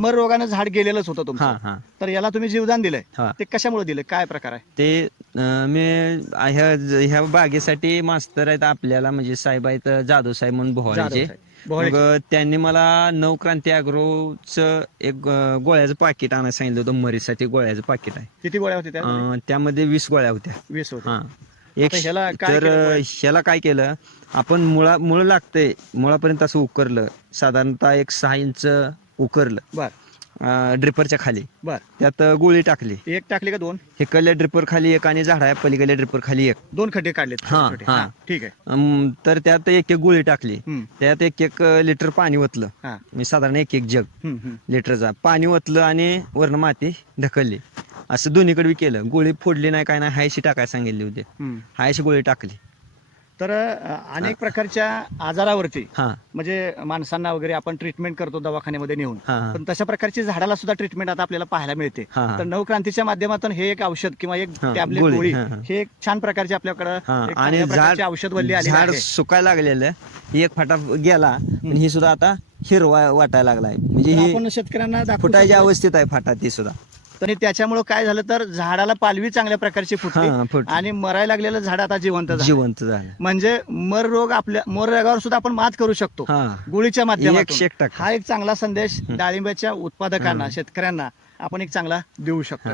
मर रोगानं झाड गेलेलंच होतं हा तुमचं, हा तर याला तुम्ही जीवदान दिलंय. हा. ते कशामुळे दिलं, काय प्रकार आहे? ते मी ह्या बागेसाठी मास्तर आहेत आपल्याला, म्हणजे साहेब आहेत जाधव साहेब म्हणून भोवाळ्याचे. मग त्यांनी मला नवक्रांती अॅग्रोचं एक गोळ्याचं पाकिट आणायला सांगितलं होतं. मरीसाठी गोळ्याचं पाकिट आहे. किती गोळ्या होत्या त्या? त्यामध्ये 20 गोळ्या होत्या. 20 होत्या. हा आता ह्याला काय तर केलं गोळ्या? ह्याला काय केलं आपण, मुळ लागतंय, मुळापर्यंत असं उकरलं, साधारणतः एक 6 इंच उकरलं बर ड्रिपरच्या खाली. बर. त्यात गोळी टाकली. एक टाकली का दोन? इकडल्या ड्रिपर खाली एक आणि झाडा पलीकडल्या ड्रिपर खाली एक. 2 खड्डे काढलेत हा, छोटे. हा. ठीक आहे. तर त्यात एक एक गोळी टाकली. हम्म, त्यात एक एक लिटर पाणी ओतलं. हा. मी साधारण एक एक जग हम्म. लिटरचा पाणी ओतलं आणि वर्ण माती ढकलली. असं दोन्हीकडे केलं. गोळी फोडली नाही, काय नाही, हायशी टाकायला सांगितली होती. हम्म. हायशी गोळी टाकली. तर अनेक प्रकारच्या आजारावरती हा म्हणजे माणसांना वगैरे आपण ट्रीटमेंट करतो दवाखान्यामध्ये नेऊन, हा हा पण तशा प्रकारची झाडाला सुद्धा ट्रीटमेंट आता आपल्याला पाहायला मिळते. हा, हा. तर नवक्रांतीच्या माध्यमातून हे एक औषध किंवा एक हा, टॅबलेट गोळी, गोळी हा, हा. हे एक छान प्रकारचे आपल्याकडे आणि औषध वल्ली आली झाड आहे. सुकायला लागलेलं, एक फाटा गेला पण ही सुद्धा आता हिरवा वाटायला लागलाय. म्हणजे तर ही आपण शेतकऱ्यांना दाखवू फुटायच्या शकतो. अवस्थेत आहे फाटा ती सुद्धा. आणि त्याच्यामुळे काय झालं तर झाडाला पालवी चांगल्या प्रकारची हा, फुटली फुटली. आणि मरायला लागलेलं झाड आता जिवंत झालं. जिवंत झालं. म्हणजे मर रोग आपल्या मर रोगावर सुद्धा आपण मात करू शकतो हा गोळीच्या माध्यमातून. 100% हा एक चांगला संदेश डाळिंबाच्या उत्पादकांना, शेतकऱ्यांना आपण एक चांगला देऊ शकतो.